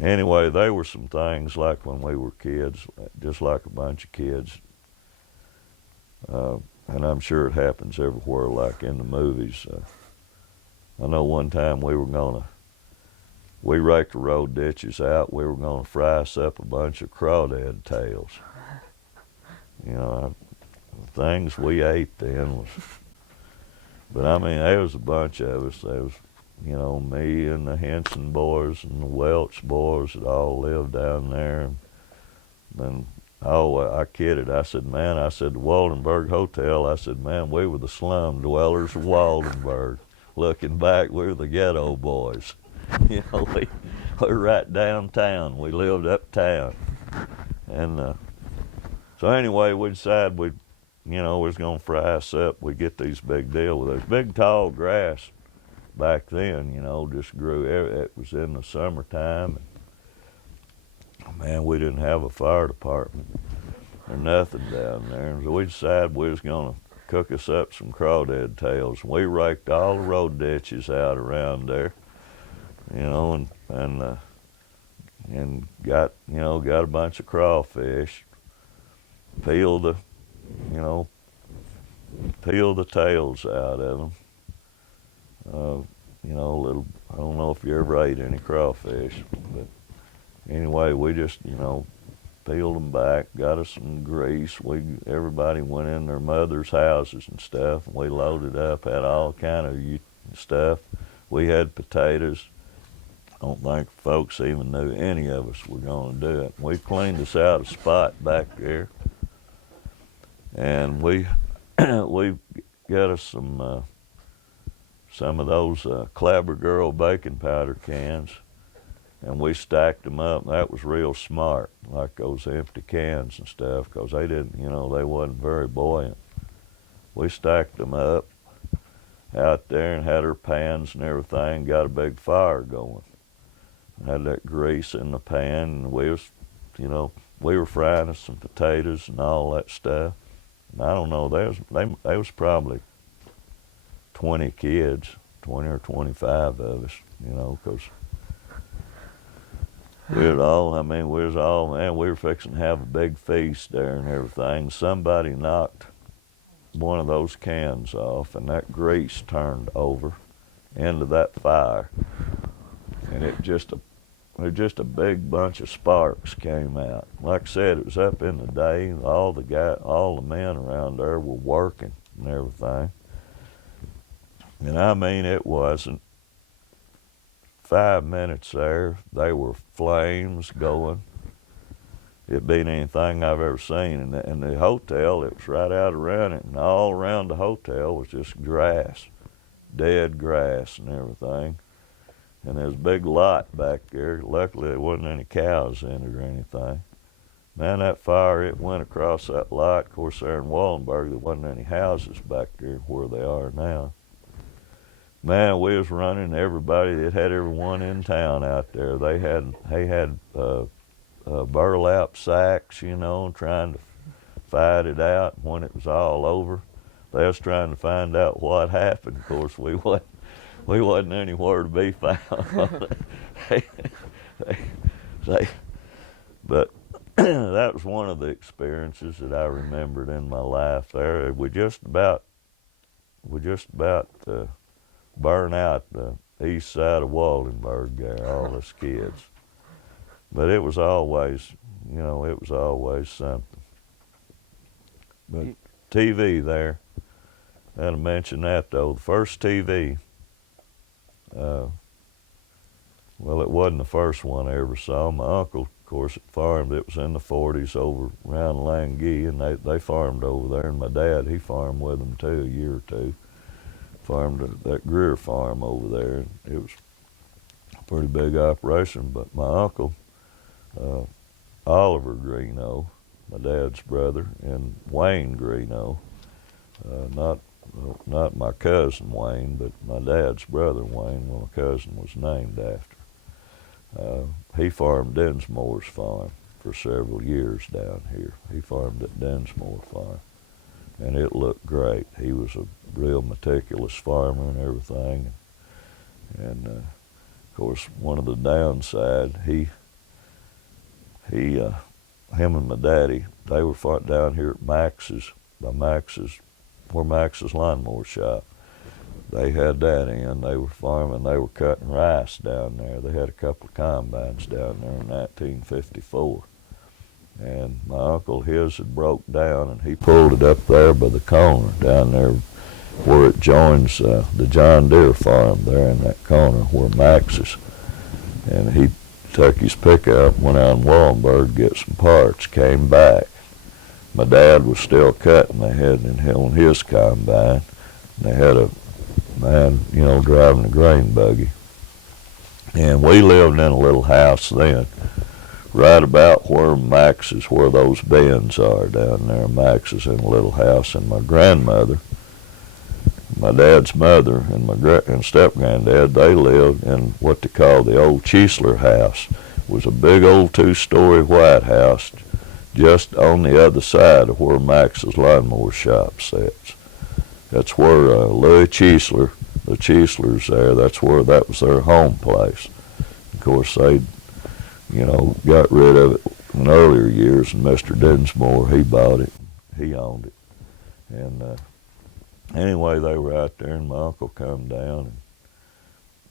anyway, they were some things like when we were kids, just like a bunch of kids. And I'm sure it happens everywhere, like in the movies. I know one time we raked the road ditches out. We were going to fry us up a bunch of crawdad tails. The things we ate then was. But I mean, there was a bunch of us. There was, me and the Henson boys and the Welch boys that all lived down there. And then, I kidded. I said, the Waldenburg Hotel, I said, man, we were the slum dwellers of Waldenburg. Looking back, we were the ghetto boys. We were right downtown. We lived uptown. And so anyway, we decided we was going to fry us up. We get these big deal with those big tall grass back then, just grew. It was in the summertime. And, man, we didn't have a fire department or nothing down there. So we decided we was going to cook us up some crawdad tails. We raked all the road ditches out around there, and got a bunch of crawfish. Peeled the tails out of them. I don't know if you ever ate any crawfish, but anyway, we just, peeled them back, got us some grease. Everybody went in their mother's houses and stuff, and we loaded up, had all kind of stuff. We had potatoes. I don't think folks even knew any of us were going to do it. We cleaned us out a spot back there. and we we got us some of those Clabber Girl baking powder cans, and we stacked them up. That was real smart, like those empty cans and stuff, because they didn't, they wasn't very buoyant. We stacked them up out there and had our pans and everything, got a big fire going. Had that grease in the pan, and we were frying us some potatoes and all that stuff. And I don't know, there was probably 20 kids, 20 or 25 of us, because we were fixing to have a big feast there and everything. Somebody knocked one of those cans off, and that grease turned over into that fire, and it just a big bunch of sparks came out. Like I said, it was up in the day. All the men around there were working and everything. And I mean, it wasn't 5 minutes there, they were flames going. It beat anything I've ever seen. And the hotel, it was right out around it, and all around the hotel was just grass, dead grass and everything. And there's a big lot back there. Luckily, there wasn't any cows in it or anything. Man, that fire, it went across that lot. Of course, there in Wallenberg, there wasn't any houses back there where they are now. Man, we was running. Everybody, it had everyone in town out there. They had burlap sacks, trying to fight it out. When it was all over, they was trying to find out what happened. Of course, we wasn't anywhere to be found. But that was one of the experiences that I remembered in my life. There, we just about burn out the east side of Waldenburg there, all us kids. But it was always, something. But TV there, I had to mention that though. The first TV, well, it wasn't the first one I ever saw. My uncle, of course, farmed. It was in the 40s over around Langee, and they farmed over there. And my dad, he farmed with them too, a year or two. Farmed that Greer farm over there. It was a pretty big operation. But my uncle, Oliver Greeno, my dad's brother, and Wayne Greeno, not my cousin Wayne, but my dad's brother Wayne, my cousin was named after. He farmed Densmore's farm for several years down here. He farmed at Densmore Farm, and it looked great. He was a real meticulous farmer and everything. And of course, one of the downside, him and my daddy, they were down here at Max's, where Max's lawnmower shop. They had that in. They were farming. They were cutting rice down there. They had a couple of combines down there in 1954. And my uncle, his had broke down, and he pulled it up there by the corner down there where it joins the John Deere farm there in that corner where Max is. And he took his pickup, went out in Wallenberg to get some parts, came back. My dad was still cutting. They had on his combine. And they had a man, driving a grain buggy. And we lived in a little house then, right about where Max's, where those bins are down there. Max's in a little house, and my grandmother, my dad's mother, and and step-granddad, they lived in what they call the old Chiesler house. It was a big old 2-story white house just on the other side of where Max's lawnmower shop sits. That's where Louis Chiesler, the Chieslers there, that was their home place. Of course, they got rid of it in earlier years, and Mr. Densmore, he bought it. He owned it. And anyway, they were out there, and my uncle come down,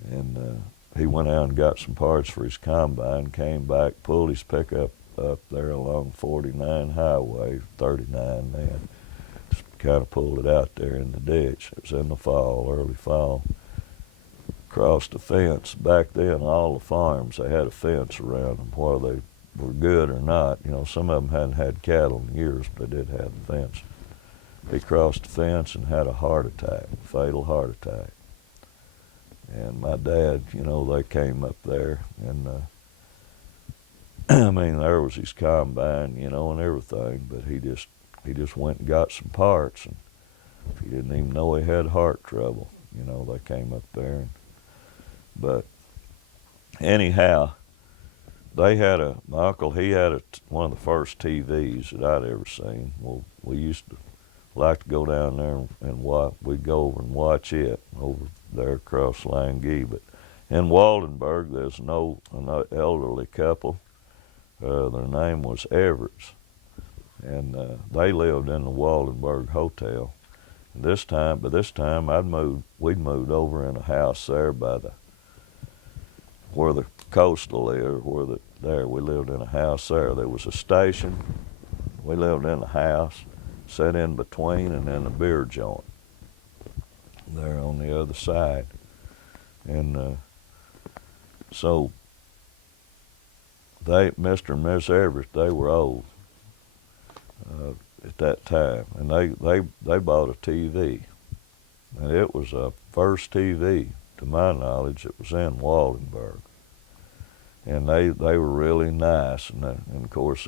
and he went out and got some parts for his combine, came back, pulled his pickup up there along 49 Highway, 39 then, just kind of pulled it out there in the ditch. It was in the fall, early fall. Crossed the fence. Back then, all the farms, they had a fence around them, whether they were good or not. Some of them hadn't had cattle in years, but they did have a fence he crossed the fence and had a heart attack, fatal heart attack. And my dad, you know, they came up there, and I mean, there was his combine, you know, and everything, but he just went and got some parts, and he didn't even know he had heart trouble. You know, they came up there, but anyhow, they had my uncle, he had one of the first TVs that I'd ever seen. Well, we used to like to go down there and watch, we'd go over and watch it over there across Langee. But in Waldenburg, there's an elderly couple. Their name was Everts, and they lived in the Waldenburg Hotel. And by this time, we'd moved over in a house there by where the coastal is, we lived in a house there. There was a station. We lived in a house, set in between, and then a beer joint there on the other side. And so Mr. and Miss Everett, they were old at that time, and they bought a TV, and it was a first TV, to my knowledge, it was in Waldenburg. And they were really nice, and of course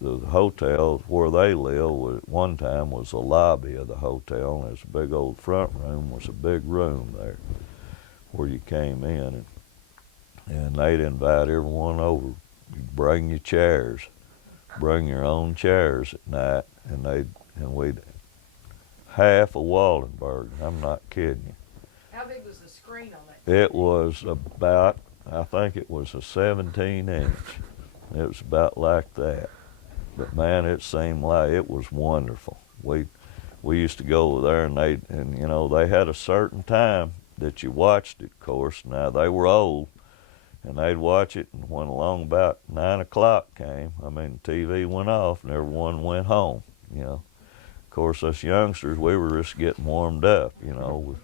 the hotel where they lived at one time was the lobby of the hotel, and this big old front room was a big room there where you came in, and they'd invite everyone over. You'd bring your chairs, bring your own chairs at night, and we'd half of Waldenburg. I'm not kidding you. How big was the screen on that? It was about, I think it was a 17-inch. It was about like that. But man, it seemed like it was wonderful. We used to go over there, and you know, they had a certain time that you watched it. Of course, now they were old, and they'd watch it, and when along about 9 o'clock came, I mean, the TV went off, and everyone went home. You know, of course, us youngsters, we were just getting warmed up. You know.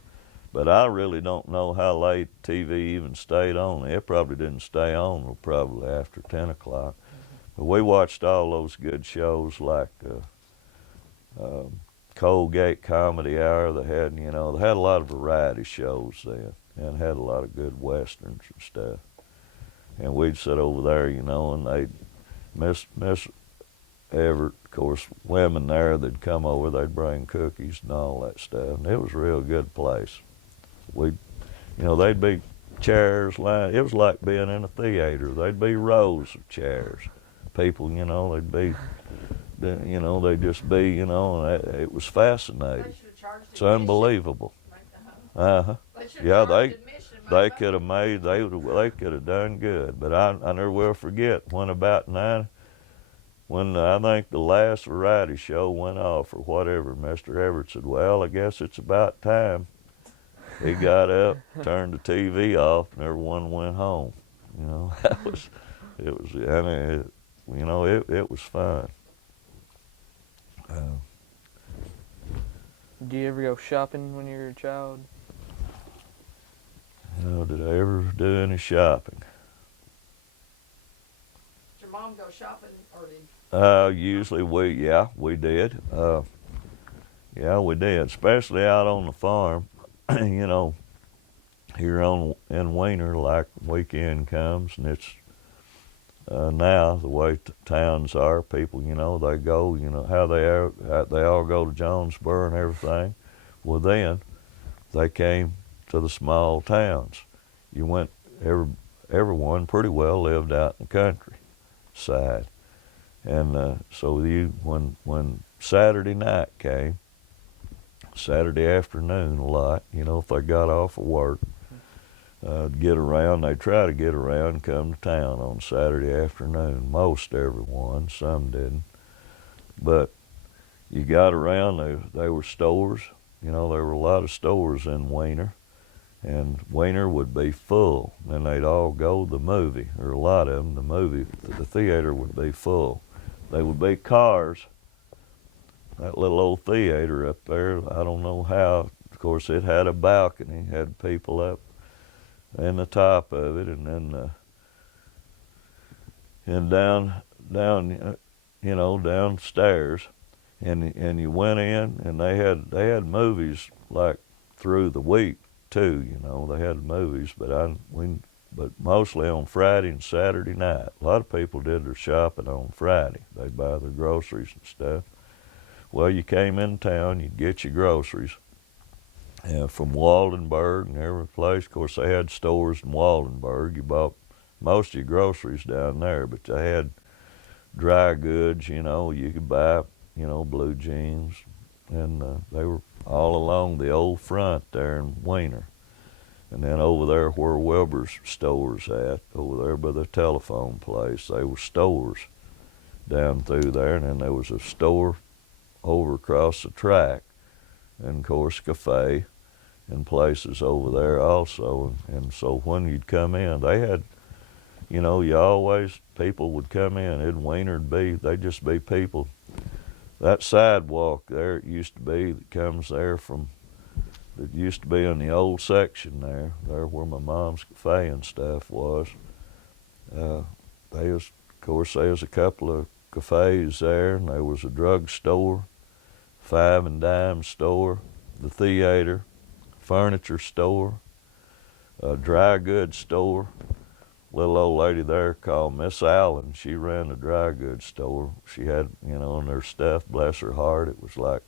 But I really don't know how late TV even stayed on. It probably didn't stay on until probably after 10 o'clock. But we watched all those good shows like Colgate Comedy Hour. They had a lot of variety shows then, and had a lot of good westerns and stuff. And we'd sit over there, you know, and Miss Everett, of course, women there, they'd come over, they'd bring cookies and all that stuff. And it was a real good place. They'd be chairs lined. It was like being in a theater. There'd be rows of chairs. People, you know, they'd just be, you know, and it was fascinating. It's unbelievable. Yeah, they could have made, they could have done good. But I never will forget when about 9, when I think the last variety show went off or whatever, Mr. Everett said, "Well, I guess it's about time." He got up, turned the TV off, and everyone went home. You know, it was fun. Do you ever go shopping when you were a child? Did I ever do any shopping? Did your mom go shopping, or did? Usually we did. Yeah, we did, especially out on the farm. You know, here in Weiner, like weekend comes, and it's now the way towns are. People, you know, they go, you know, how they all go to Jonesboro and everything. Well, then they came to the small towns. You went, everyone pretty well lived out in the country side, and so when Saturday night came. Saturday afternoon a lot, you know, if they got off of work, they'd try to get around and come to town on Saturday afternoon. Most everyone, some didn't. But you got around, they were stores, you know, there were a lot of stores in Weiner, and Weiner would be full. Then they'd all go to the movie, or a lot of them, the theater would be full. There would be cars. That little old theater up there, I don't know how. Of course, it had a balcony, had people up in the top of it, and then downstairs. and you went in, and they had movies like through the week too. You know, they had movies, but mostly on Friday and Saturday night. A lot of people did their shopping on Friday. They'd buy their groceries and stuff. Well, you came in town, you'd get your groceries from Waldenburg and every place. Of course, they had stores in Waldenburg. You bought most of your groceries down there, but they had dry goods. You know, you could buy, you know, blue jeans, and they were all along the old front there in Weiner. And then over there where Wilbur's store's at, over there by the telephone place, they were stores down through there. And then there was a store over across the track, and of course cafe and places over there also. And so when you'd come in, they had, you know, people would come in. In Weiner, they'd just be people. That sidewalk there, it used to be, that comes there from, it used to be in the old section there where my mom's cafe and stuff was. Of course, there was a couple of cafes there, and there was a drugstore, five and dime store, the theater, furniture store, a dry goods store. Little old lady there called Miss Allen. She ran a dry goods store. She had, you know, and her stuff, bless her heart, it was like,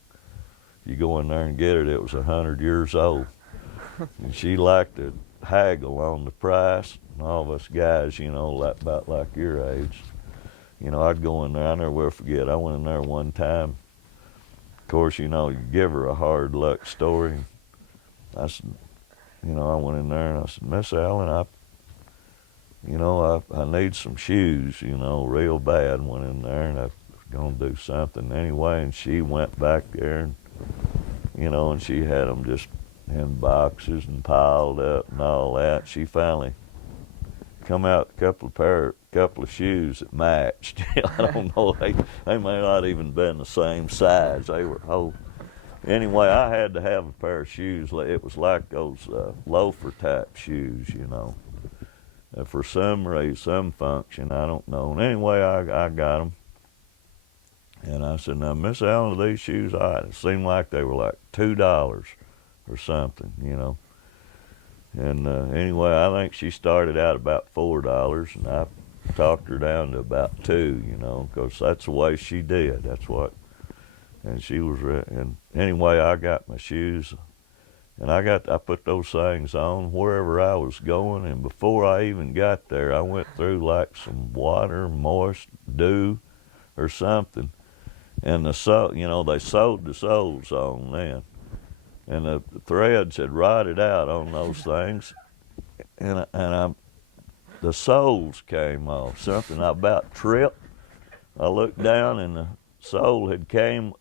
you go in there and get it, it was 100 years old. And she liked to haggle on the price. And all of us guys, you know, about like your age, you know, I'd go in there. I never will forget. I went in there one time. Of course, you know, you give her a hard luck story. I said, you know, I went in there and I said, Miss Allen, I need some shoes, you know, real bad. Went in there and I was going to do something anyway. And she went back there and, you know, and she had them just in boxes and piled up and all that. She finally come out a couple of shoes that matched. I don't know, they may not even been the same size. They were whole. Anyway, I had to have a pair of shoes. It was like those loafer type shoes, you know. For some reason, some function, I don't know. And anyway, I got them. And I said, now, Miss Allen, these shoes, it seemed like they were like $2 or something, you know. And anyway, I think she started out about $4, and I talked her down to about $2, you know, because that's the way she did. That's what, and she was, and anyway, I got my shoes, and I put those things on wherever I was going, and before I even got there, I went through like some water, moist dew or something. And they sewed the soles on then. And the threads had rotted out on those things. And the soles came off. Something I about tripped. I looked down and the sole it came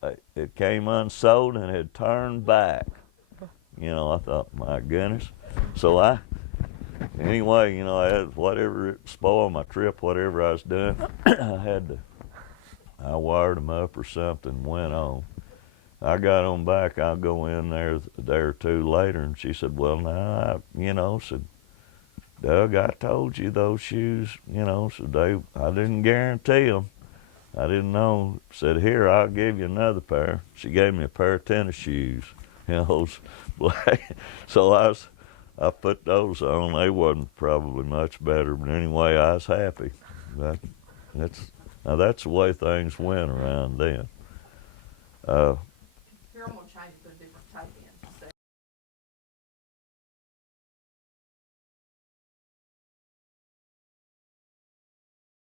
unsewed and had turned back. You know, I thought, my goodness. So anyway, you know, I had whatever it spoiled my trip, whatever I was doing, I wired them up or something, went on. I got on back, I'll go in there a day or two later, and she said, well, now, said, Doug, I told you those shoes, you know, so I didn't guarantee them. I didn't know. Said, here, I'll give you another pair. She gave me a pair of tennis shoes, you know, those black. So I put those on. They wasn't probably much better, but anyway, I was happy. Now that's the way things went around then.